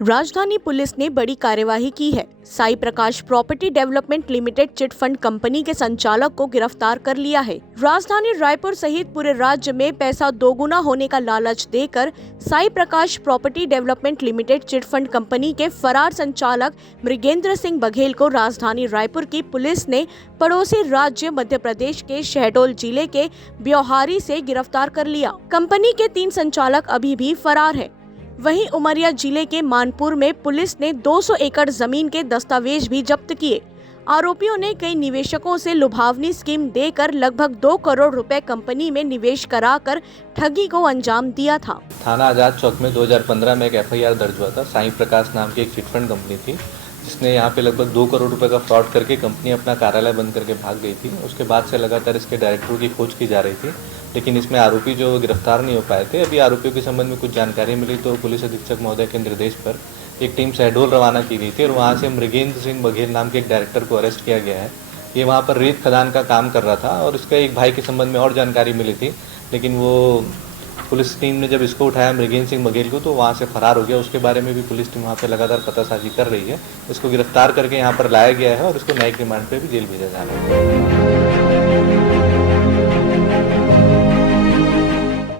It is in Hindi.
राजधानी पुलिस ने बड़ी कार्यवाही की है। Sai Prakash property development limited chit fund company के संचालक को गिरफ्तार कर लिया है। राजधानी रायपुर सहित पूरे राज्य में पैसा दोगुना होने का लालच देकर Sai Prakash property development limited chit fund company के फरार संचालक मृगेंद्र सिंह बघेल को राजधानी रायपुर की पुलिस ने पड़ोसी राज्य मध्य प्रदेश के शहडोल जिले के ब्योहारी से गिरफ्तार कर लिया। कंपनी के 3 संचालक अभी भी फरार हैं। वहीं उमरिया जिले के मानपुर में पुलिस ने 200 एकड़ जमीन के दस्तावेज भी जब्त किए। आरोपियों ने कई निवेशकों से लुभावनी स्कीम देकर लगभग 2 करोड़ रुपए कंपनी में निवेश कराकर ठगी को अंजाम दिया था। थाना आजाद चौक में 2015 में एक FIR दर्ज हुआ था। साई प्रकाश नाम की एक चिटफंड कंपनी थी जिसने यहाँ पे लगभग 2 करोड़ रुपए का फ्रॉड करके कंपनी अपना कार्यालय बंद करके भाग गई थी। उसके बाद से लगातार इसके डायरेक्टरों की खोज की जा रही थी, लेकिन इसमें आरोपी जो गिरफ्तार नहीं हो पाए थे। अभी आरोपियों के संबंध में कुछ जानकारी मिली तो पुलिस अधीक्षक महोदय के निर्देश पर एक टीम शहडोल रवाना की गई थी और वहाँ से मृगेंद्र सिंह बघेल नाम के एक डायरेक्टर को अरेस्ट किया गया है। ये वहाँ पर रेत खदान का काम कर रहा था और इसका एक भाई के संबंध में और जानकारी मिली थी, लेकिन वो पुलिस टीम ने जब इसको उठाया मृगेंद्र सिंह बघेल को तो वहाँ से फरार हो गया। उसके बारे में भी पुलिस टीम वहाँ पे लगातार पतासाजी कर रही है। इसको गिरफ्तार करके यहाँ पर लाया गया है और इसको न्यायिक रिमांड पे भी जेल भेजा जा रहा है।